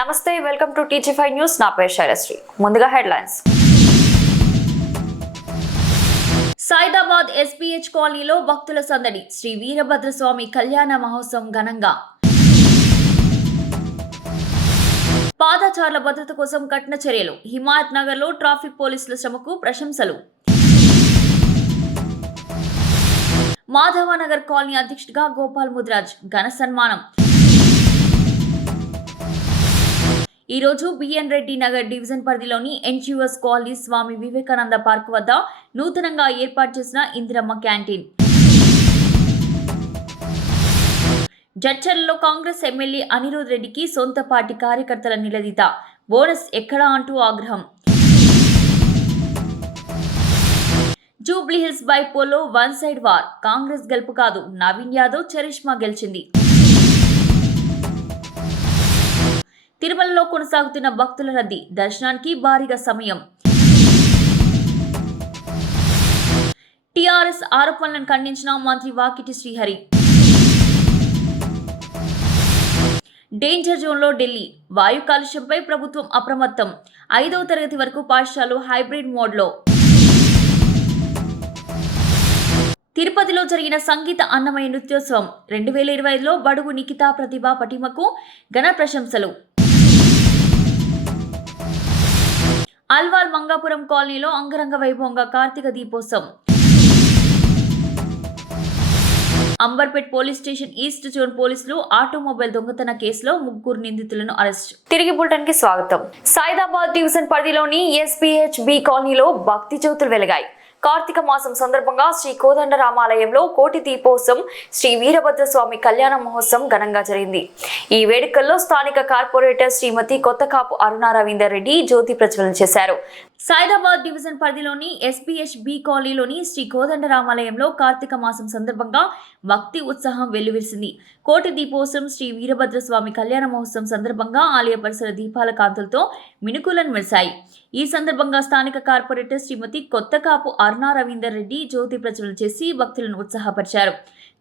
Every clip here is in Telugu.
నమస్తే, వెల్కమ్ టు టీజీ5 న్యూస్. నా పేరు శైలశ్రీ. ముందుగా హెడ్లైన్స్. సైదాబాద్ ఎస్పీహెచ్ కాలనీలో భక్తుల సందడి. శ్రీ వీరభద్రస్వామి కళ్యాణ మహోత్సవం ఘనంగా. పాదచారుల భద్రత కోసం కఠిన చర్యలు. హిమాయత్ నగర్ లో ట్రాఫిక్ పోలీసుల శ్రమకు ప్రశంసలు. మాధవనగర్ కాలనీ అధ్యక్షుడిగా గోపాల్ ముద్రాజ్ ఘన సన్మానం. ఈ రోజు బిఎన్ రెడ్డి నగర్ డివిజన్ పరిధిలోని NGOs colony Swami Vivekananda park వద్ద నూతనంగా ఏర్పాటు చేసిన ఇందిరమ్మ క్యాంటీన్. జడ్చర్లలో కాంగ్రెస్ ఎమ్మెల్యే అనిరుద్ రెడ్డికి సొంత పార్టీ కార్యకర్తల నిలదీత. బోనస్ ఎక్కడా అంటూ ఆగ్రహం. జూబ్లీహిల్స్ బైపోలో వన్ సైడ్ వార్. కాంగ్రెస్ గెలుపు కాదు, నవీన్ యాదవ్ చరిష్మా గెలిచింది. తిరుమలలో కొనసాగుతున్న భక్తుల రద్దీ. దర్శనానికి భారీగా సమయం. టీఆర్ఎస్ ఆరోపణలను ఖండించిన మంత్రి వాకిటి శ్రీహరి. డేంజర్ జోన్లో ఢిల్లీ. వాయు కాలుష్యంపై ప్రభుత్వం అప్రమత్తం. 5వ తరగతి వరకు పాఠశాలలు హైబ్రిడ్ మోడ్లో. తిరుపతిలో జరిగిన సంగీత అన్నమయ్య నృత్యోత్సవం 2025లో బడుగు నిఖితా ప్రతిభ పటిమకు ఘన ప్రశంసలు. అల్వాల్ మంగాపురం కాలనీలో అంగరంగ వైభవంగా కార్తీక దీపోత్సవం. Amberpet police station east zone పోలీసులు ఆటోమొబైల్ దొంగతన కేసులో 3 నిందితులను అరెస్ట్. తిరిగి బులెటిన్ కి స్వాగతం. సైదాబాద్ డివిజన్ పరిధిలోని ఎస్పీహెచ్ బి కాలనీలో భక్తి జ్యోతులు వెలిగాయి. కార్తీక మాసం సందర్భంగా శ్రీ కోదండరామాలయంలో కోటి దీపోత్సవం, శ్రీ వీరభద్రస్వామి కళ్యాణ మహోత్సవం ఘనంగా జరిగింది. ఈ వేడుకల్లో స్థానిక కార్పొరేటర్ శ్రీమతి కొత్తకాపు అరుణ రవీందర్ రెడ్డి జ్యోతి ప్రజ్వలన చేశారు. సైదాబాద్ డివిజన్ పరిధిలోని ఎస్పీహెచ్ బి కాలనీలోని శ్రీ కోదండరామాలయంలో కార్తీక మాసం సందర్భంగా భక్తి ఉత్సాహం వెల్లువిరిసింది. కోటి దీపోత్సవం, శ్రీ వీరభద్రస్వామి కళ్యాణ మహోత్సవం సందర్భంగా ఆలయ పరిసర దీపాల కాంతులతో మినుకులను మెరిశాయి. ఈ సందర్భంగా స్థానిక కార్పొరేటర్ శ్రీమతి కొత్తకాపు అరుణ రవీందర్ రెడ్డి జ్యోతి ప్రజ్వలన చేసి భక్తులను ఉత్సాహపరిచారు.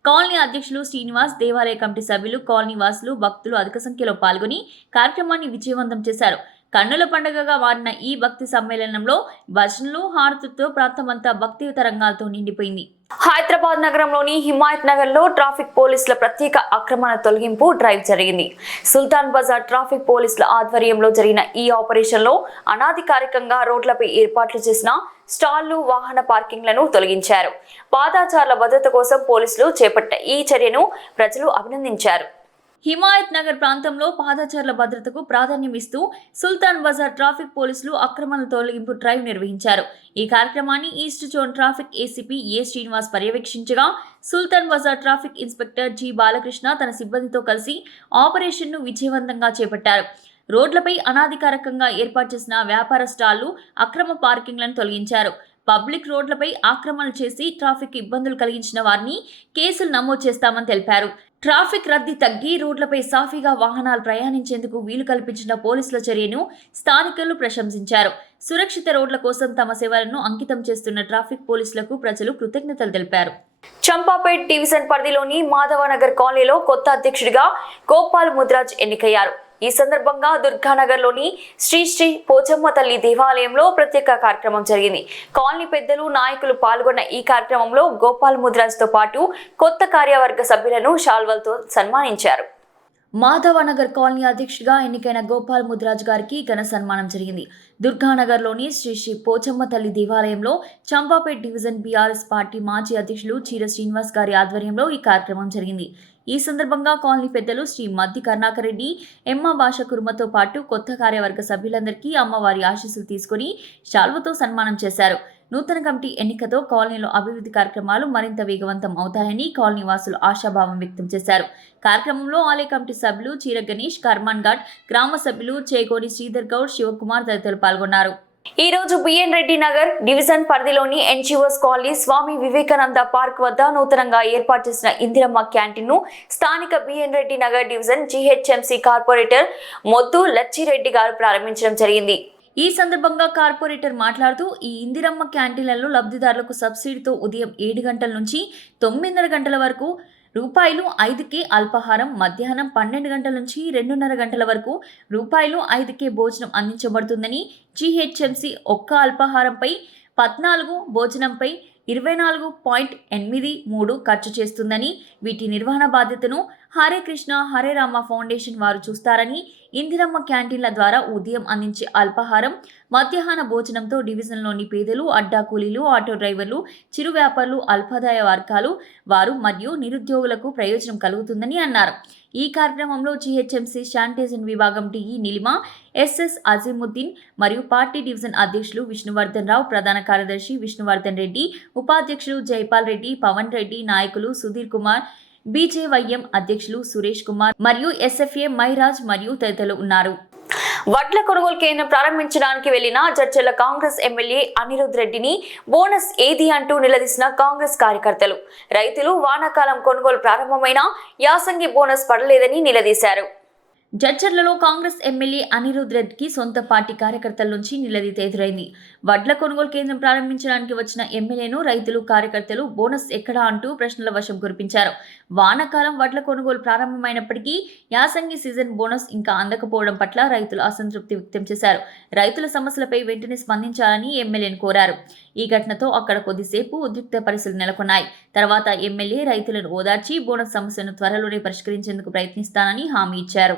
కాలనీ అధ్యక్షులు శ్రీనివాస్, దేవాలయ కమిటీ సభ్యులు, కాలనీ వాసులు, భక్తులు అధిక సంఖ్యలో పాల్గొని కార్యక్రమాన్ని విజయవంతం చేశారు. కన్నుల పండుగగా మారిన ఈ భక్తి సమ్మేళనంలో భజనలు, హారతులతో ప్రాంతమంతా భక్తియుత రంగాలతో నిండిపోయింది. హైదరాబాద్ నగరంలోని హిమాయత్ నగర్ లో ట్రాఫిక్ పోలీసుల ప్రత్యేక ఆక్రమణ తొలగింపు డ్రైవ్ జరిగింది. సుల్తాన్ బజార్ ట్రాఫిక్ పోలీసుల ఆధ్వర్యంలో జరిగిన ఈ ఆపరేషన్ లో అనాధికారికంగా రోడ్లపై ఏర్పాట్లు చేసిన స్టాళ్లు, వాహన పార్కింగ్లను తొలగించారు. పాదచారుల భద్రత కోసం పోలీసులు చేపట్ట ఈ చర్యను ప్రజలు అభినందించారు. హిమాయత్ నగర్ ప్రాంతంలో పాదచారుల భద్రతకు ప్రాధాన్యం ఇస్తూ సుల్తాన్ బజార్ ట్రాఫిక్ పోలీసులు ఆక్రమణల తొలగింపు డ్రైవ్ నిర్వహించారు. ఈ కార్యక్రమాన్ని east zone traffic ACP A Srinivas పర్యవేక్షించగా, Sultan Bazar traffic inspector G Balakrishna తన సిబ్బందితో కలిసి ఆపరేషన్ను విజయవంతంగా చేపట్టారు. రోడ్లపై అనాధికారికంగా ఏర్పాటు చేసిన వ్యాపార స్టాళ్లు, అక్రమ పార్కింగ్లను తొలగించారు. పబ్లిక్ రోడ్లపై ఆక్రమణలు చేసి ట్రాఫిక్ ఇబ్బందులు కలిగించిన వారిని కేసులు నమోదు చేస్తామని తెలిపారు. ట్రాఫిక్ రద్దీ తగ్గి రోడ్లపై సాఫీగా వాహనాలు ప్రయాణించేందుకు వీలు కల్పించిన పోలీసుల చర్యను స్థానికులు ప్రశంసించారు. సురక్షిత రోడ్ల కోసం తమ సేవలను అంకితం చేస్తున్న ట్రాఫిక్ పోలీసులకు ప్రజలు కృతజ్ఞతలు తెలిపారు. చంపాపేట్ డివిజన్ పరిధిలోని మాధవనగర్ కాలనీలో కొత్త అధ్యక్షుడిగా గోపాల్ ముద్రాజ్ ఎన్నికయ్యారు. ఈ సందర్భంగా దుర్గానగర్లోని శ్రీ శ్రీ పోచమ్మ తల్లి దేవాలయంలో ప్రత్యేక కార్యక్రమం జరిగింది. కాలనీ పెద్దలు, నాయకులు పాల్గొన్న ఈ కార్యక్రమంలో గోపాల్ ముద్రాజ్ తో పాటు కొత్త కార్యవర్గ సభ్యులను శాల్వలతో సన్మానించారు. మాధవనగర్ కాలనీ అధ్యక్షుడిగా ఎన్నికైన గోపాల్ ముద్రాజ్ గారికి ఘన సన్మానం జరిగింది. దుర్గానగర్లోని శ్రీ శ్రీ పోచమ్మ తల్లి దేవాలయంలో చంపాపేట్ డివిజన్ బీఆర్ఎస్ పార్టీ మాజీ అధ్యక్షులు చీర శ్రీనివాస్ గారి ఆధ్వర్యంలో ఈ కార్యక్రమం జరిగింది. ఈ సందర్భంగా కాలనీ పెద్దలు శ్రీ మద్ది కరుణాకర్ రెడ్డి, ఎమ్మ భాష కుర్మతో పాటు కొత్త కార్యవర్గ సభ్యులందరికీ అమ్మవారి ఆశీస్సులు తీసుకుని శాల్వతో సన్మానం చేశారు. నూతన కమిటీ ఎన్నికతో కాలనీలో అభివృద్ధి కార్యక్రమాలు మరింత వేగవంతం అవుతాయని కాలనీ వాసులు ఆశాభావం వ్యక్తం చేశారు. కార్యక్రమంలో ఆలయ కమిటీ సభ్యులు చీర గణేష్, కర్మాన్ ఘాట్ గ్రామ సభ్యులు చేగోని శ్రీధర్ గౌడ్, శివకుమార్ తదితరులు పాల్గొన్నారు. ఈ రోజు బిఎన్ రెడ్డి నగర్ డివిజన్ పరిధిలోని NGOs colony Swami Vivekananda park వద్ద నూతనంగా ఏర్పాటు చేసిన ఇందిరమ్మ క్యాంటీన్ ను స్థానిక B N Reddy Nagar division GHMC corporator Moddu Lachchireddy గారు ప్రారంభించడం జరిగింది. ఈ సందర్భంగా కార్పొరేటర్ మాట్లాడుతూ ఈ ఇందిరమ్మ క్యాంటీన్లలో లబ్ధిదారులకు సబ్సిడీతో ఉదయం 7 గంటల నుంచి 9:30 గంటల వరకు రూపాయలు 5కే అల్పాహారం మధ్యాహ్నం 12 గంటల నుంచి 2:30 గంటల వరకు రూపాయలు 5కే భోజనం అందించబడుతుందని జీహెచ్ఎంసీ ఒక్క అల్పాహారంపై 14, భోజనంపై 24.83 ఖర్చు చేస్తుందని, వీటి నిర్వహణ బాధ్యతను హరే కృష్ణ హరే రామ ఫౌండేషన్ వారు చూస్తారని, ఇందిరమ్మ క్యాంటీన్ల ద్వారా ఉదయం అందించే అల్పాహారం, మధ్యాహ్న భోజనంతో డివిజన్లోని పేదలు, అడ్డా కూలీలు, ఆటో డ్రైవర్లు, చిరు వ్యాపారులు, అల్పాదాయ వర్గాలు వారు మరియు నిరుద్యోగులకు ప్రయోజనం కలుగుతుందని అన్నారు. ఈ కార్యక్రమంలో జీహెచ్ఎంసీ శానిటేషన్ విభాగం డిఈ నీలిమ, ఎస్ఎస్ అజీముద్దీన్ మరియు పార్టీ డివిజన్ అధ్యక్షులు విష్ణువర్ధన్ రావు, ప్రధాన కార్యదర్శి విష్ణువర్ధన్ రెడ్డి, ఉపాధ్యక్షులు జైపాల్ రెడ్డి, పవన్ రెడ్డి, నాయకులు సుధీర్ కుమార్, బీజేవైఎం అధ్యక్షులు సురేష్ కుమార్ మరియు ఎస్ఎఫ్ఏ మైరాజ్ మరియు తదితరులు ఉన్నారు. వడ్ల కొనుగోలు కేంద్రం ప్రారంభించడానికి వెళ్లిన జడ్చర్ల కాంగ్రెస్ ఎమ్మెల్యే అనిరుద్ రెడ్డిని బోనస్ ఏది అంటూ నిలదీసిన కాంగ్రెస్ కార్యకర్తలు. రైతులు వానాకాలం కొనుగోలు ప్రారంభమైన యాసంగి బోనస్ పడలేదని నిలదీశారు. జడ్చర్లలో కాంగ్రెస్ ఎమ్మెల్యే అనిరుద్ రెడ్డికి సొంత పార్టీ కార్యకర్తల నుంచి నిలదీత ఎదురైంది. వడ్ల కొనుగోలు కేంద్రం ప్రారంభించడానికి వచ్చిన ఎమ్మెల్యేను రైతులు, కార్యకర్తలు బోనస్ ఎక్కడా అంటూ ప్రశ్నల వర్షం కురిపించారు. వానాకాలం వడ్ల కొనుగోలు ప్రారంభమైనప్పటికీ యాసంగి సీజన్ బోనస్ ఇంకా అందకపోవడం పట్ల రైతులు అసంతృప్తి వ్యక్తం చేశారు. రైతుల సమస్యలపై వెంటనే స్పందించాలని ఎమ్మెల్యేను కోరారు. ఈ ఘటనతో అక్కడ కొద్దిసేపు ఉద్రిక్త పరిస్థితులు నెలకొన్నాయి. తర్వాత ఎమ్మెల్యే రైతులను ఓదార్చి బోనస్ సమస్యను త్వరలోనే పరిష్కరించేందుకు ప్రయత్నిస్తానని హామీ ఇచ్చారు.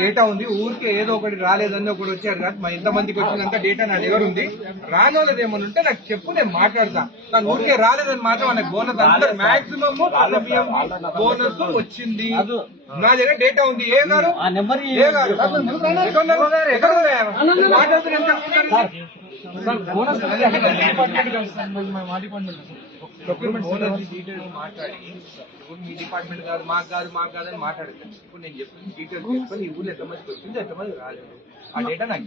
డేటా ఉంది, ఊరికే ఏదో ఒకటి రాలేదని ఒకటి వచ్చారు కాదు, మా ఇంతమందికి వచ్చినంత డేటా నా దగ్గర ఉంది. రానోళ్ళది ఏమన్నా ఉంటే నాకు చెప్పు, నేను మాట్లాడతా. నాకు ఊరికే రాలేదని మాత్రం మనకు బోనస్ అంతా మాక్సిమం బోనస్ వచ్చింది. నా దగ్గర డేటా ఉంది. ఏ గారు మాట్లాడి మీ డిపార్ట్మెంట్ కాదు, మాకు కాదు అని మాట్లాడతాను. ఇప్పుడు నేను చెప్పిన డీటెయిల్స్ చెప్పుకొని ఈ ఊళ్ళో ఎంతమందికి వచ్చింది, ఎంతమంది రాలేదు, ఆ డేటా నాకు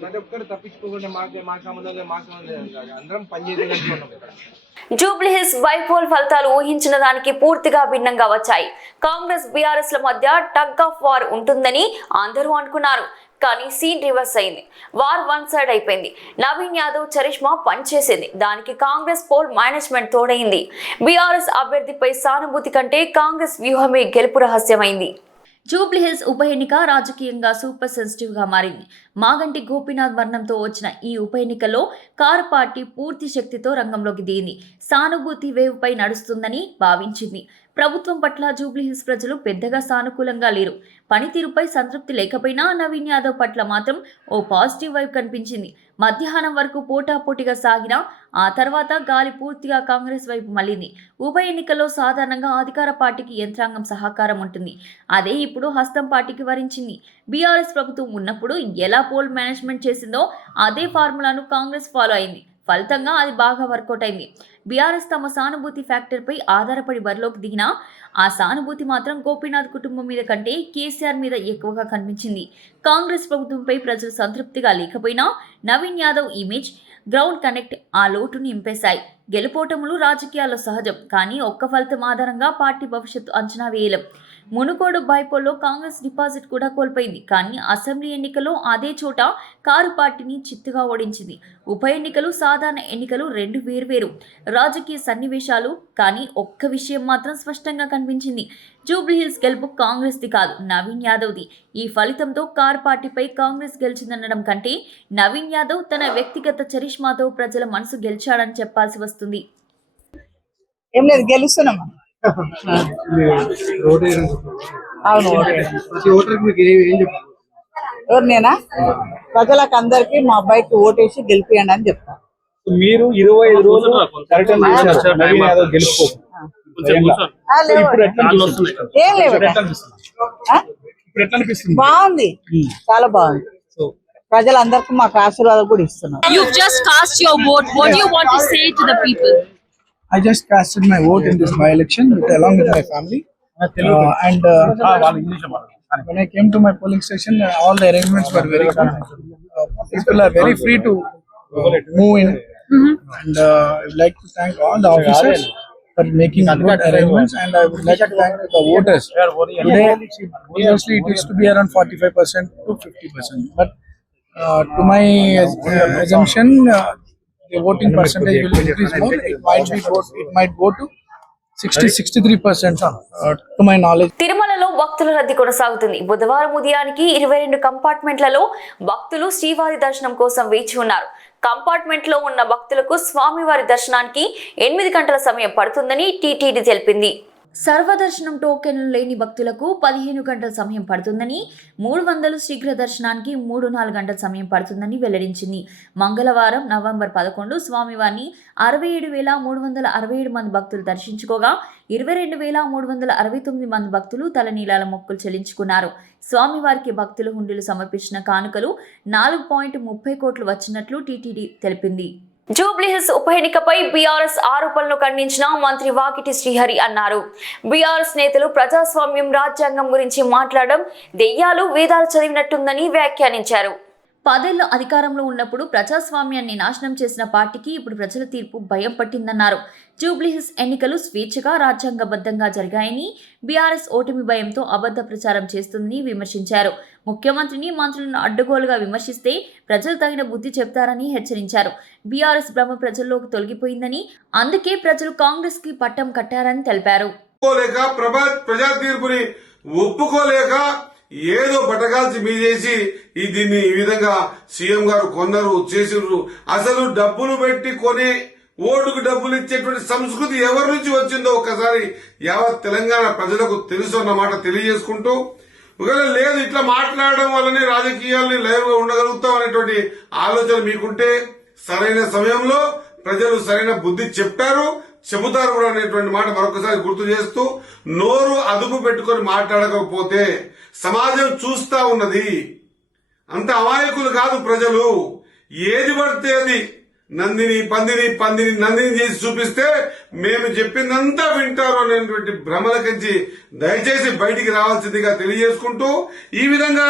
ప్రతి ఒక్కరు తప్పించుకోకుండా మాకు సంబంధం లేదు, అందరం పనిచేసేటట్టు ఉన్నాం ఇక్కడ. జూబ్లీహిల్స్ బైపోల్ ఫలితాలు ఊహించిన దానికి పూర్తిగా భిన్నంగా వచ్చాయి. కాంగ్రెస్ బీఆర్ఎస్ ల మధ్య టగ్ ఆఫ్ వార్ ఉంటుందని అందరూ అనుకున్నారు. కానీ సీన్ రివర్స్ అయింది. వార్ వన్ సైడ్ అయిపోయింది. నవీన్ యాదవ్ చరిష్మా పనిచేసింది. దానికి కాంగ్రెస్ పోల్ మేనేజ్మెంట్ తోడైంది. బీఆర్ఎస్ అభ్యర్థిపై సానుభూతి కంటే కాంగ్రెస్ వ్యూహమే గెలుపు రహస్యమైంది. జూబ్లీహిల్స్ ఉప ఎన్నిక రాజకీయంగా సూపర్ సెన్సిటివ్ గా మారింది. మాగంటి గోపీనాథ్ మరణంతో వచ్చిన ఈ ఉప ఎన్నికలో కారు పార్టీ పూర్తి శక్తితో రంగంలోకి దిగింది. సానుభూతి వేవ్ పై నడుస్తుందని భావించింది. ప్రభుత్వం పట్ల జూబ్లీహిల్స్ ప్రజలు పెద్దగా సానుకూలంగా లేరు. పనితీరుపై సంతృప్తి లేకపోయినా నవీన్ యాదవ్ పట్ల మాత్రం ఓ పాజిటివ్ వైబ్ కనిపించింది. మధ్యాహ్నం వరకు పోటాపోటీగా సాగిన ఆ తర్వాత గాలి పూర్తిగా కాంగ్రెస్ వైపు మళ్లింది. ఉప ఎన్నికల్లో సాధారణంగా అధికార పార్టీకి యంత్రాంగం సహకారం ఉంటుంది. అదే ఇప్పుడు హస్తం పార్టీకి వరించింది. బీఆర్ఎస్ ప్రభుత్వం ఉన్నప్పుడు ఎలా పోల్ మేనేజ్మెంట్ చేసిందో అదే ఫార్ములాను కాంగ్రెస్ ఫాలో అయింది. ఫలితంగా అది బాగా వర్కౌట్ అయింది. బీఆర్ఎస్ తమ సానుభూతి ఫ్యాక్టర్పై ఆధారపడి బరిలోకి దిగినా ఆ సానుభూతి మాత్రం గోపీనాథ్ కుటుంబం మీద కంటే కేసీఆర్ మీద ఎక్కువగా కనిపించింది. కాంగ్రెస్ ప్రభుత్వంపై ప్రజలు సంతృప్తిగా లేకపోయినా Naveen Yadav image, ground connect ఆ లోటును నింపేశాయి. గెలుపోటములు రాజకీయాల్లో సహజం. కానీ ఒక్క ఫలితం ఆధారంగా పార్టీ భవిష్యత్తు అంచనా వేయలేం. మునుగోడు బైపోల్లో కాంగ్రెస్ డిపాజిట్ కూడా కోల్పోయింది. కానీ అసెంబ్లీ ఎన్నికల్లో అదే చోట కారు పార్టీని చిత్తుగా ఓడించింది. ఉప ఎన్నికలు, సాధారణ ఎన్నికలు రెండు వేర్వేరు రాజకీయ సన్నివేశాలు. కానీ ఒక్క విషయం మాత్రం స్పష్టంగా కనిపించింది. జూబ్లీహిల్స్ గెలుపు కాంగ్రెస్ది కాదు, నవీన్ యాదవ్ది. ఈ ఫలితంతో కారు పార్టీపై కాంగ్రెస్ గెలిచిందనడం కంటే నవీన్ యాదవ్ తన వ్యక్తిగత చరిష్మాతో ప్రజల మనసు గెలిచాడని చెప్పాల్సి వస్తుంది. ఏం లేదు, గెలుస్తున్నామా. ఎవరు నేనా? ప్రజలకు అందరికి మా అబ్బాయికి ఓటేసి గెలిపియండి అని చెప్తా. మీరు 25 రోజులు ఏం లేవు, బాగుంది, చాలా బాగుంది. ప్రజలందరికీ మాకు ఆశీర్వాదం కూడా ఇస్తున్నాం. You've just cast your vote. What do you want to say to the people? I just casted my vote in this by-election along with my family. When I came to my polling station, all the arrangements were very good. People are very free to move in. And I would like to thank all the officers for making good arrangements, and I would like to thank the voters. Today, obviously, it used to be around 45% to 50%, but To my assumption, the voting percentage will increase more. It might go to 63%, to my knowledge. తిరుమలలో భక్తుల రద్దీ కొనసాగుతుంది. బుధవారం ఉదయానికి 22 కంపార్ట్మెంట్లలో భక్తులు శ్రీవారి దర్శనం కోసం వేచి ఉన్నారు. కంపార్ట్మెంట్లో ఉన్న భక్తులకు స్వామివారి దర్శనానికి 8 గంటల సమయం పడుతుందని టీటీడీ తెలిపింది. సర్వదర్శనం టోకెన్లు లేని భక్తులకు 15 గంటల సమయం పడుతుందని, 300 శీఘ్ర దర్శనానికి 3-4 గంటల సమయం పడుతుందని వెల్లడించింది. మంగళవారం నవంబర్ 11 స్వామివారిని 67,367 మంది భక్తులు దర్శించుకోగా 22,369 మంది భక్తులు తలనీలాల మొక్కులు చెల్లించుకున్నారు. స్వామివారికి భక్తులు హుండీలు సమర్పించిన కానుకలు 4.30 కోట్లు వచ్చినట్లు టీటీడీ తెలిపింది. జూబ్లీహిల్స్ ఉప ఎన్నికపై బీఆర్ఎస్ ఆరోపణలు ఖండించిన మంత్రి వాకిటి శ్రీహరి అన్నారు. బీఆర్ఎస్ నేతలు ప్రజాస్వామ్యం, రాజ్యాంగం గురించి మాట్లాడడం దెయ్యాలు వేదాలు చదివినట్టుందని వ్యాఖ్యానించారు. 10 ఏళ్లు అధికారంలో ఉన్నప్పుడు ప్రజాస్వామ్యాన్ని నాశనం చేసిన పార్టీకి ఇప్పుడు ప్రజల తీర్పు భయం పట్టిందన్నారు. జూబ్లీహిల్స్ ఎన్నికలు స్వేచ్ఛగా, రాజ్యాంగబద్ధంగా జరిగాయని, బీఆర్ఎస్ ఓటమి భయంతో అబద్ధ ప్రచారం చేస్తుందని విమర్శించారు. ముఖ్యమంత్రిని, మంత్రులను అడ్డగోలుగా విమర్శిస్తే ప్రజలు తగిన బుద్ధి చెప్తారని హెచ్చరించారు. బీఆర్ఎస్ భ్రమ ప్రజల్లోకి తొలగిపోయిందని, అందుకే ప్రజలు కాంగ్రెస్ కి పట్టం కట్టారని తెలిపారు. ప్రజా తీర్పుని ఒప్పుకోలేక ఏదో బటకాల్సి మీదేసి దీన్ని ఈ విధంగా సీఎం గారు కొన్నారు, చేసిర్రు. అసలు డబ్బులు పెట్టి కొనే ఓటుకు డబ్బులు ఇచ్చేటువంటి సంస్కృతి ఎవరి నుంచి వచ్చిందో ఒకసారి యావత్ తెలంగాణ ప్రజలకు తెలుసు అన్నమాట తెలియజేసుకుంటూ, ఒకవేళ లేదు ఇట్లా మాట్లాడడం వల్లనే రాజకీయాల్ని లైవ్ గా ఉండగలుగుతాం అనేటువంటి ఆలోచన మీకుంటే సరైన సమయంలో ప్రజలు సరైన బుద్ధి చెప్పారు, చెబుతారు కూడా అనేటువంటి మాట మరొకసారి గుర్తు చేస్తూ, నోరు అదుపు పెట్టుకొని మాట్లాడకపోతే సమాజం చూస్తా ఉన్నది. అంత అమాయకులు కాదు ప్రజలు. ఏది పడితే అది నందిని నందిని చేసి చూపిస్తే మేము చెప్పిందంతా వింటారు అనేటువంటి భ్రమలకించి దయచేసి బయటికి రావాల్సిందిగా తెలియజేసుకుంటూ, ఈ విధంగా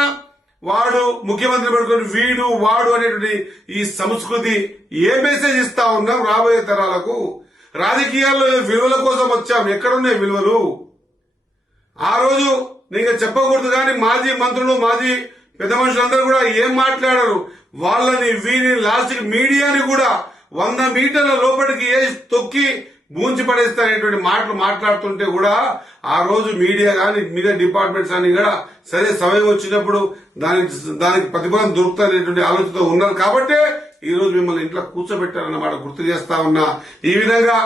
వాడు ముఖ్యమంత్రి పడుకొని వీడు వాడు అనేటువంటి ఈ సంస్కృతి ఏ మెసేజ్ ఇస్తా ఉన్నాం రాబోయే తరాలకు? రాజకీయాల్లో విలువల కోసం వచ్చాం, ఎక్కడున్నాయి విలువలు? ఆ రోజు నీకు చెప్పకూడదు కానీ మాజీ మంత్రులు, మాజీ పెద్ద మనుషులందరూ కూడా ఏం మాట్లాడారు? వాళ్ళని వీరిని లాస్ట్ మీడియాని కూడా 100 మీటర్ల లోపలికి తొక్కి బూంచి పడేస్తారనేటువంటి మాటలు మాట్లాడుతుంటే కూడా ఆ రోజు మీడియా కానీ మీడియా డిపార్ట్మెంట్స్ అని కూడా సరే సమయం వచ్చినప్పుడు దానికి ప్రతిఫలం దొరుకుతారనేటువంటి ఆలోచనతో ఉన్నారు. కాబట్టే ఈ రోజు మిమ్మల్ని ఇంట్లో కూర్చోబెట్టారన్నమాట గుర్తు చేస్తా ఉన్నా. ఈ విధంగా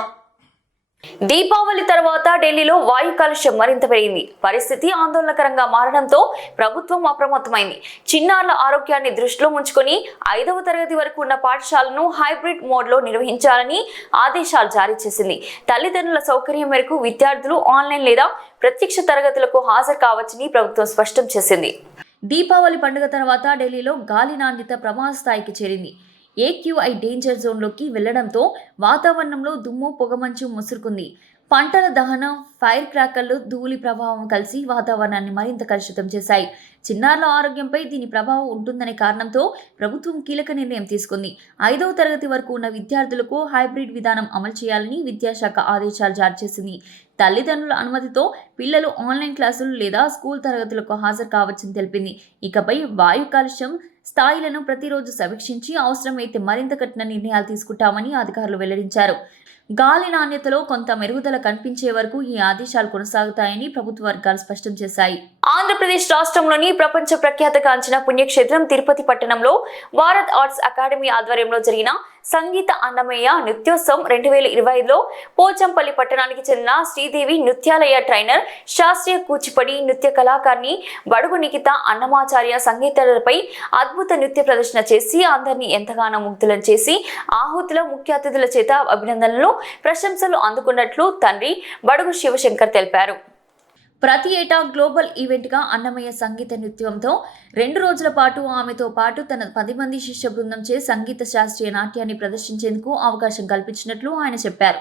దీపావళి తర్వాత ఢిల్లీలో వాయు కాలుష్యం మరింత పెరిగింది. పరిస్థితి ఆందోళనకరంగా మారడంతో ప్రభుత్వం అప్రమత్తమైంది. చిన్నారుల ఆరోగ్యాన్ని దృష్టిలో ఉంచుకొని 5వ తరగతి వరకు ఉన్న పాఠశాలను హైబ్రిడ్ మోడ్లో నిర్వహించాలని ఆదేశాలు జారీ చేసింది. తల్లిదండ్రుల సౌకర్యం మేరకు విద్యార్థులు ఆన్లైన్ లేదా ప్రత్యక్ష తరగతులకు హాజరు కావచ్చని ప్రభుత్వం స్పష్టం చేసింది. దీపావళి పండుగ తర్వాత ఢిల్లీలో గాలి నాణ్యత ప్రమాద స్థాయికి చేరింది. AQI డేంజర్ జోన్లోకి వెళ్లడంతో వాతావరణంలో దుమ్ము, పొగమంచు ముసురుకుంది. పంటల దహనం, ఫైర్ క్రాకర్లు, ధూళి ప్రభావం కలిసి వాతావరణాన్ని మరింత కలుషితం చేశాయి. చిన్నారుల ఆరోగ్యంపై దీని ప్రభావం ఉంటుందనే కారణంతో ప్రభుత్వం కీలక నిర్ణయం తీసుకుంది. 5వ తరగతి వరకు ఉన్న విద్యార్థులకు హైబ్రిడ్ విధానం అమలు చేయాలని విద్యాశాఖ ఆదేశాలు జారీ చేసింది. తల్లిదండ్రుల అనుమతితో పిల్లలు ఆన్లైన్ క్లాసులు లేదా స్కూల్ తరగతులకు హాజరు కావచ్చని తెలిపింది. ఇకపై వాయు కాలుష్యం స్థాయిలను ప్రతిరోజు సమీక్షించి అవసరమైతే మరింత కఠిన నిర్ణయాలు తీసుకుంటామని అధికారులు వెల్లడించారు. గాలి నాణ్యతలో కొంత మెరుగుదల కనిపించే వరకు ఈ ఆదేశాలు కొనసాగుతాయని ప్రభుత్వ వర్గాలు స్పష్టం చేశాయి. ఆంధ్రప్రదేశ్ రాష్ట్రంలోని ప్రపంచ ప్రఖ్యాతగాంచిన పుణ్యక్షేత్రం తిరుపతి పట్టణంలో భారత్ ఆర్ట్స్ అకాడమీ ఆధ్వర్యంలో జరిగిన సంగీత అన్నమయ్య నృత్యోత్సవం 2025లో పోచంపల్లి పట్టణానికి చెందిన శ్రీదేవి నృత్యాలయ ట్రైనర్, శాస్త్రీయ కూచిపడి నృత్య కళాకారిణి బడుగు నిఖిత అన్నమాచార్య సంగీతాలపై అద్భుత నృత్య ప్రదర్శన చేసి అందరినీ ఎంతగానో ముగ్ధులను చేసి ఆహుతుల ముఖ్య అతిథుల చేత అభినందనలు, ప్రశంసలు అందుకున్నట్లు తండ్రి బడుగు శివశంకర్ తెలిపారు. ప్రతి ఏటా గ్లోబల్ ఈవెంట్గా అన్నమయ్య సంగీత నృత్యంతో 2 రోజుల పాటు ఆమెతో పాటు తన 10 మంది శిష్య బృందంచే సంగీత శాస్త్రీయ నాట్యాన్ని ప్రదర్శించేందుకు అవకాశం కల్పించినట్లు ఆయన చెప్పారు.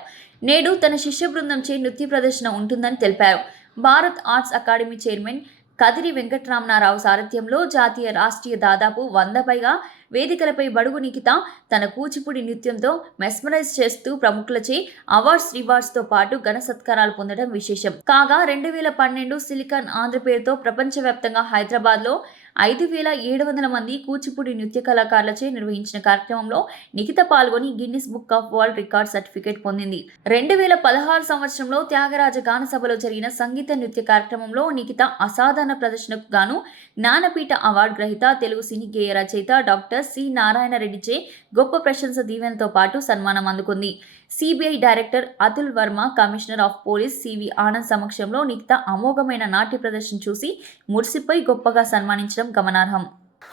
నేడు తన శిష్య బృందంచే నృత్య ప్రదర్శన ఉంటుందని తెలిపారు. Bharat arts academy chairman Kadiri Venkataramanarao సారథ్యంలో జాతీయ, రాష్ట్రీయ దాదాపు 100 పైగా వేదికలపై బడుగు నిఖిత తన కూచిపూడి నృత్యంతో మెస్మరైజ్ చేస్తూ ప్రముఖులచే అవార్డ్స్, రివార్డ్స్ తో పాటు ఘన సత్కారాలు పొందడం విశేషం. కాగా 2012 సిలికాన్ ఆంధ్ర పేరుతో ప్రపంచవ్యాప్తంగా హైదరాబాద్ లో 5,700 మంది కూచిపూడి నృత్య కళాకారులచే నిర్వహించిన కార్యక్రమంలో నిఖిత పాల్గొని Guinness book of world record certificate పొందింది. 2016 సంవత్సరంలో త్యాగరాజ గాన సభలో జరిగిన సంగీత నృత్య కార్యక్రమంలో నిఖిత అసాధారణ ప్రదర్శనకు గాను జ్ఞానపీఠ అవార్డు గ్రహీత తెలుగు సినీ గేయ రచయిత డాక్టర్ సి నారాయణ రెడ్డిచే గొప్ప ప్రశంస దీవెనతో పాటు సన్మానం అందుకుంది. CBI director Atul Varma, commissioner of police C V Anand సమక్షంలో నిఖిత అమోఘమైన నాట్య ప్రదర్శన చూసి మురిసిపోయి గొప్పగా సన్మానించడం గమనార్హం.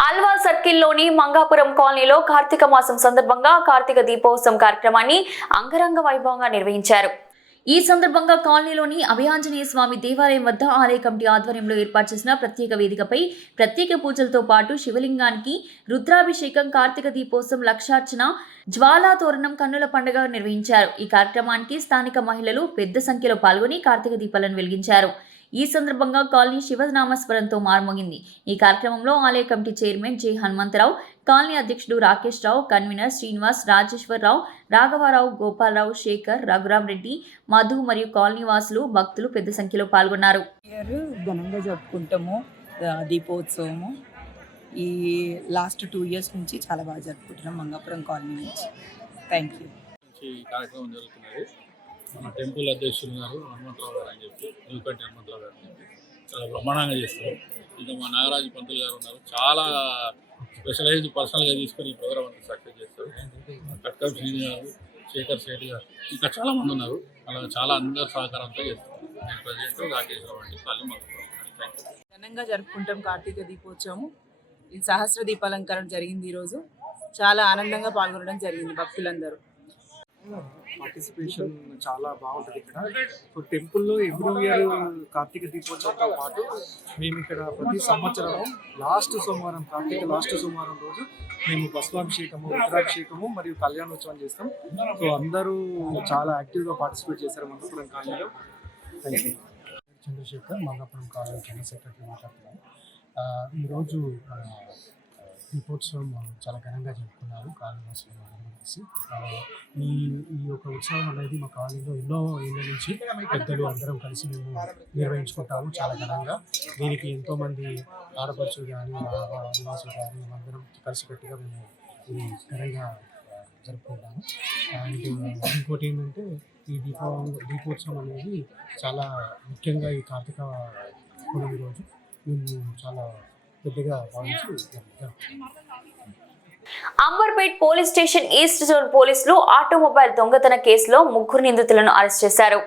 అల్వా సర్కిల్లోని మంగాపురం కాలనీలో కార్తీక మాసం సందర్భంగా కార్తీక దీపోత్సవం కార్యక్రమాన్ని అంగరంగ వైభవంగా నిర్వహించారు. ఈ సందర్భంగా కాలనీలోని అభయాంజనేయ స్వామి దేవాలయం వద్ద ఆలయ కమిటీ ఆధ్వర్యంలో ఏర్పాటు చేసిన ప్రత్యేక వేదికపై ప్రత్యేక పూజలతో పాటు శివలింగానికి రుద్రాభిషేకం, కార్తీక దీపోత్సవం, లక్షార్చన, జ్వాలా తోరణం, కన్నుల పండుగ నిర్వహించారు. ఈ కార్యక్రమానికి స్థానిక మహిళలు పెద్ద సంఖ్యలో పాల్గొని కార్తీక దీపాలను వెలిగించారు. ఈ సందర్భంగా కాలనీ శివనామస్మరణతో మారుమోగింది. ఈ కార్యక్రమంలో ఆలయ committee chairman J Hanumantharao, colony అధ్యక్షుడు రాకేష్ రావు, కన్వీనర్ శ్రీనివాస్, రాజేశ్వరరావు, రాఘవరావు, గోపాలరావు, శేఖర్, రఘురాం రెడ్డి, మధు మరియు కాలనీ వాసులు, భక్తులు పెద్ద సంఖ్యలో పాల్గొన్నారు. ఘనంగా జరుపుకుంటాము దీపోత్సవము. ఈ లాస్ట్ 2 years నుంచి చాలా బాగా జరుపుకుంటున్నాం మంగాపురం కాలనీ నుంచి. Thank you. ఈ కార్యక్రమం జరుగుతున్నది. మన టెంపుల్ అధ్యక్షులు గారు హనుమంతరావు గారు అని చెప్పి, న్యూకంటి హనుమంతరావు గారు అని చెప్పి చాలా బ్రహ్మాండంగా చేస్తారు. ఇంకా మా నాగరాజు పంతులు గారు ఉన్నారు, చాలా స్పెషలైజ్డ్ పర్సనల్గా తీసుకొని ఈ ప్రోగ్రామ్ అంతా సక్సెస్ చేస్తారు. కట్కం శ్రీని గారు, శేఖర్ శెట్టి గారు, ఇంకా చాలామంది ఉన్నారు. అలా చాలా అందరు సహకారంతో చేస్తారు. నేను ప్రెసిడెంట్ రాకేష్ రావు అండి, కాలి ఘనంగా జరుపుకుంటాం కార్తీక దీపోత్సవం. ఈ సహస్ర దీపాలంకరణ జరిగింది. ఈరోజు చాలా ఆనందంగా పాల్గొనడం జరిగింది భక్తులందరూ. పార్టిసిపేషన్ చాలా బాగుంటుంది ఇక్కడ. సో టెంపుల్లో ఎవ్రీ ఇయర్ కార్తీక దీపోత్సవంతో పాటు మేము ఇక్కడ ప్రతి సంవత్సరం లాస్ట్ సోమవారం, కార్తీక లాస్ట్ సోమవారం రోజు మేము భస్మాభిషేకము, రుద్రాభిషేకము మరియు కళ్యాణోత్సవం చేస్తాం. సో అందరూ చాలా యాక్టివ్గా పార్టిసిపేట్ చేశారు మంగాపురం కాలనీలో. Thank you. Chandrashekar, Mangapuram colony general secretary మాట్లాడుతున్నాను. ఈరోజు దీపోత్సవం చాలా ఘనంగా జరుపుకున్నారు కాళీవాసులు కలిసి. ఈ యొక్క ఉత్సవం అనేది మా కాలనీలో ఎన్నో ఏళ్ళ నుంచి పెద్దలు అందరం కలిసి మేము నిర్వహించుకుంటాము చాలా ఘనంగా. దీనికి ఎంతోమంది ఆడపడుచులు కానీ నివాసులు కానీ అందరం కలిసికట్టుగా మేము ఇది ఘనంగా జరుపుకుంటాము. అండ్ ఇంకోటి ఏంటంటే ఈ దీపోత్సవం అనేది చాలా ముఖ్యంగా ఈ కార్తీక పౌర్ణమి రోజు మేము చాలా పెద్దగా భావించి జరుపుకుంటాం. Amberpet police station east zone పోలీసులు ఆటోమొబైల్ దొంగతన కేసులో 3 నిందితులను అరెస్ట్ చేశారు.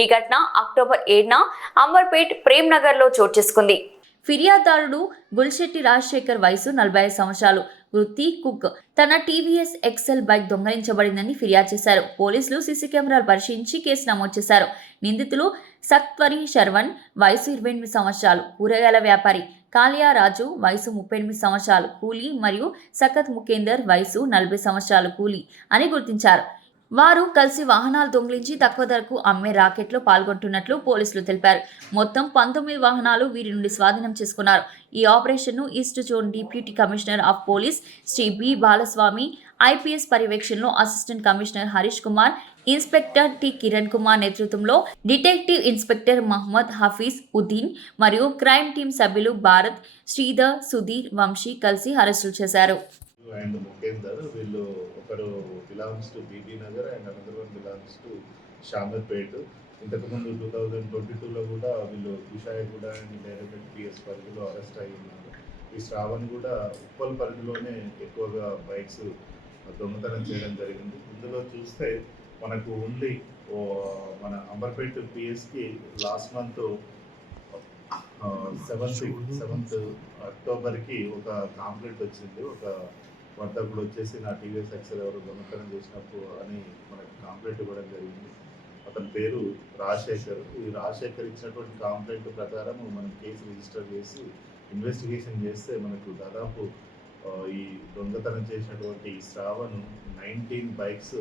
ఈ ఘటన అక్టోబర్ 7న అంబర్పేట్ ప్రేమ్ నగర్ లో చోటు చేసుకుంది. ఫిర్యాదుదారుడు గుల్శెట్టి రాజశేఖర్, వయసు 45 సంవత్సరాలు, వృత్తి కుక్. తన టీవీఎస్ ఎక్సెల్ బైక్ దొంగలించబడిందని ఫిర్యాదు చేశారు. పోలీసులు సీసీ కెమెరాలు పరిశీలించి కేసు నమోదు చేశారు. నిందితులు సత్వరి శర్వణ్, వయసు 28 సంవత్సరాలు, కూరగాయల వ్యాపారి, కాలియా రాజు, వయసు 38 సంవత్సరాలు, కూలీ, మరియు సకత్ ముఖేందర్, వయసు 40 సంవత్సరాలు, కూలీ అని గుర్తించారు. వారు కలిసి వాహనాలు దొంగిలించి తక్కువ ధరకు అమ్మే రాకెట్లో పాల్గొంటున్నట్లు పోలీసులు తెలిపారు. మొత్తం 19 వాహనాలు వీరి నుండి స్వాధీనం చేసుకున్నారు. ఈ ఆపరేషన్ను east zone deputy commissioner of police Shri B Balaswamy, IPS పర్యవేక్షణలో assistant commissioner Harish Kumar, inspector T Kiran Kumar నేతృత్వంలో డిటెక్టివ్ ఇన్స్పెక్టర్ మహమ్మద్ హఫీజ్ ఉద్దీన్ మరియు క్రైమ్ టీం సభ్యులు భారత్, శ్రీధర్, సుధీర్, వంశీ కలిసి అరెస్టులు చేశారు. అండ్ ముఖేందర్, వీళ్ళు ఒకరు belongs to B B Nagar and another one belongs to Shamirpet. ఇంతకుముందు 2022లో కూడా వీళ్ళు విషాయగూడ అండ్ డైరెక్ట్ పిఎస్ పరిధిలో అరెస్ట్ అయి ఉన్నారు. ఈ శ్రావణ్ కూడా ఉప్పల్ పరిధిలోనే ఎక్కువగా బైక్స్ దొంగతనం చేయడం జరిగింది. ఇందులో చూస్తే మనకు ఉంది మన అంబర్పేట్ పిఎస్కి లాస్ట్ మంత్ 7th అక్టోబర్కి ఒక కాంప్లైంట్ వచ్చింది. ఒక వర్తకుడు వచ్చేసి నా టీవీఎస్ ఎక్సెల్ ఎవరు దొంగతనం చేసినప్పుడు అని మనకు కాంప్లైంట్ ఇవ్వడం జరిగింది. అతని పేరు రాజశేఖర్. ఈ రాజశేఖర్ ఇచ్చినటువంటి కాంప్లైంట్ ప్రకారం మనం కేసు రిజిస్టర్ చేసి ఇన్వెస్టిగేషన్ చేస్తే మనకు దాదాపు ఈ దొంగతనం చేసినటువంటి ఈ శ్రావణ్ 19 బైక్స్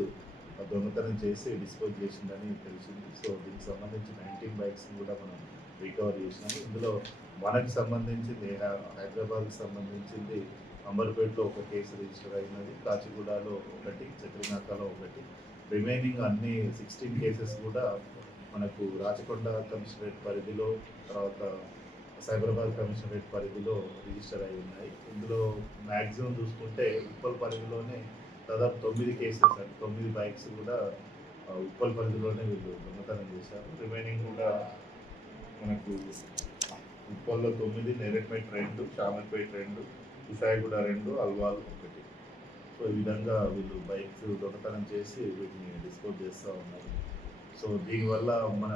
దొంగతనం చేసి డిస్పోజ్ చేసిందని తెలిసింది. సో దీనికి సంబంధించి 19 బైక్స్ కూడా మనం రికవర్ చేసినాము. ఇందులో మనకు సంబంధించింది హైదరాబాద్కి సంబంధించింది అంబర్పేట్లో ఒక కేసు రిజిస్టర్ అయినది, కాచిగూడలో ఒకటి, చక్రనాకలో ఒకటి. రిమైనింగ్ అన్ని 16 కేసెస్ కూడా మనకు రాచకొండ కమిషనరేట్ పరిధిలో, తర్వాత సైబరాబాద్ కమిషనరేట్ పరిధిలో రిజిస్టర్ అయి ఉన్నాయి. ఇందులో మ్యాక్సిమం చూసుకుంటే ఉప్పల్ పరిధిలోనే దాదాపు 9 కేసెస్ అండి, 9 బైక్స్ కూడా ఉప్పల్ పరిధిలోనే వీళ్ళు దొంగతనం చేశారు. రిమైనింగ్ కూడా మనకు ఉప్పల్లో 9, నేరెడ్మెట్ 2, షామర్పేట్ 2, కుషాయిగూడ 2, అల్వాల్ 1. సో ఈ విధంగా వీళ్ళు బైక్స్ దొంగతనం చేసి వీటిని డిస్పోజ్ చేస్తూ ఉన్నారు. సో దీనివల్ల మన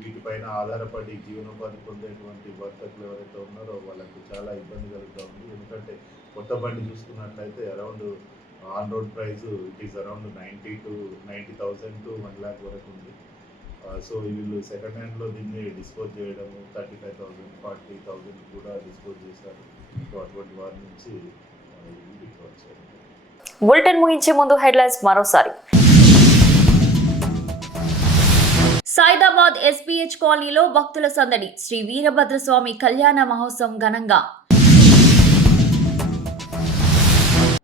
వీటిపైన ఆధారపడి జీవనోపాధి పొందేటువంటి వర్తకులు ఎవరైతే ఉన్నారో వాళ్ళకు చాలా ఇబ్బంది కలుగుతూ ఉంది. ఎందుకంటే కొత్త బండి చూసుకున్నట్లయితే around on road price it is around 90,000 to 1 lakh వరకు ఉంది. సో వీళ్ళు సెకండ్ హ్యాండ్లో దీన్ని డిస్పోజ్ చేయడము 35,000, 40,000 కూడా డిస్పోజ్ చేశారు. సో అటువంటి వారి నుంచి వీటికి వచ్చారు. బులెటిన్ ముగించే ముందు హెడ్లైన్స్ మరోసారి. సైదాబాద్ ఎస్పీహెచ్ కాలనీలో భక్తుల సందడి. శ్రీ వీరభద్రస్వామి కళ్యాణ మహోత్సవం ఘనంగా.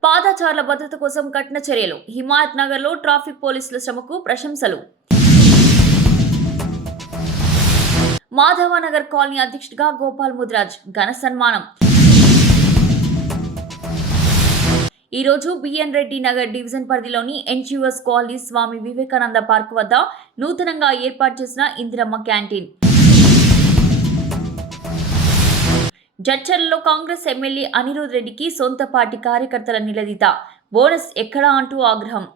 పాదచారుల భద్రత కోసం కఠిన చర్యలు. హిమాయత్ నగర్ లో ట్రాఫిక్ పోలీసుల శ్రమకు ప్రశంసలు. మాధవనగర్ కాలనీ అధ్యక్షుడిగా గోపాల్ ముద్రాజ్ ఘన సన్మానం. ఈ రోజు బిఎన్ రెడ్డి నగర్ డివిజన్ పరిధిలోని NGOs colony Swami Vivekananda park వద్ద నూతనంగా ఏర్పాటు చేసిన ఇందిరమ్మ క్యాంటీన్. జడ్చర్లలో కాంగ్రెస్ ఎమ్మెల్యే అనిరుద్ రెడ్డికి సొంత పార్టీ కార్యకర్తల నిలదీత. బోనస్ ఎక్కడా అంటూ ఆగ్రహం.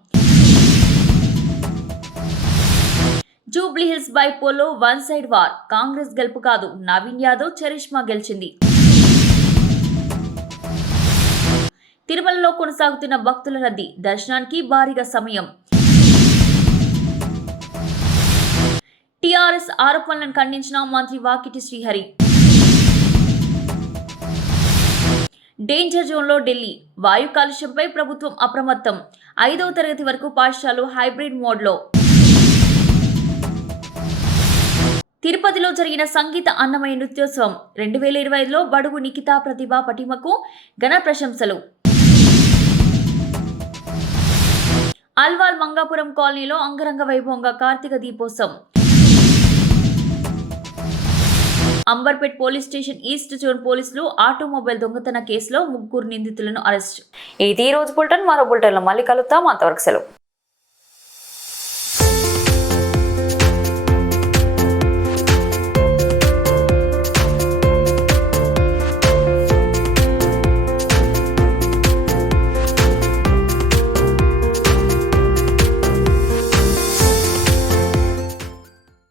జూబ్లీహిల్స్ బైపోలో వన్ సైడ్ వార్. కాంగ్రెస్ గెలుపు కాదు, నవీన్ యాదవ్ చరిష్మా గెలిచింది. తిరుమలలో కొనసాగుతున్న భక్తుల రద్దీ. దర్శనానికి భారీగా సమయం. టీఆర్ఎస్ ఆరోపణలను ఖండించిన మంత్రి వాకిటి శ్రీహరి. డేంజర్ జోన్లో ఢిల్లీ. వాయు కాలుష్యంపై ప్రభుత్వం అప్రమత్తం. 5వ తరగతి వరకు పాఠశాలలు హైబ్రిడ్ మోడ్లో. తిరుపతిలో జరిగిన సంగీత అన్నమయ్య నృత్యోత్సవం 2025లో బడుగు నిఖితా ప్రతిభ పటిమకు ఘన ప్రశంసలు. అల్వాల్ మంగాపురం కాలనీలో అంగరంగ వైభవంగా కార్తీక దీపోత్సవం. Amberpet police station east zone పోలీసులు ఆటోమొబైల్ దొంగతన కేసులో 3 నిందితులను అరెస్ట్. ఇది ఈ రోజు బులెటిన్. మరో బులెటిన్లో మళ్ళీ కలుద్దాం. అంతవరకు సెలవు.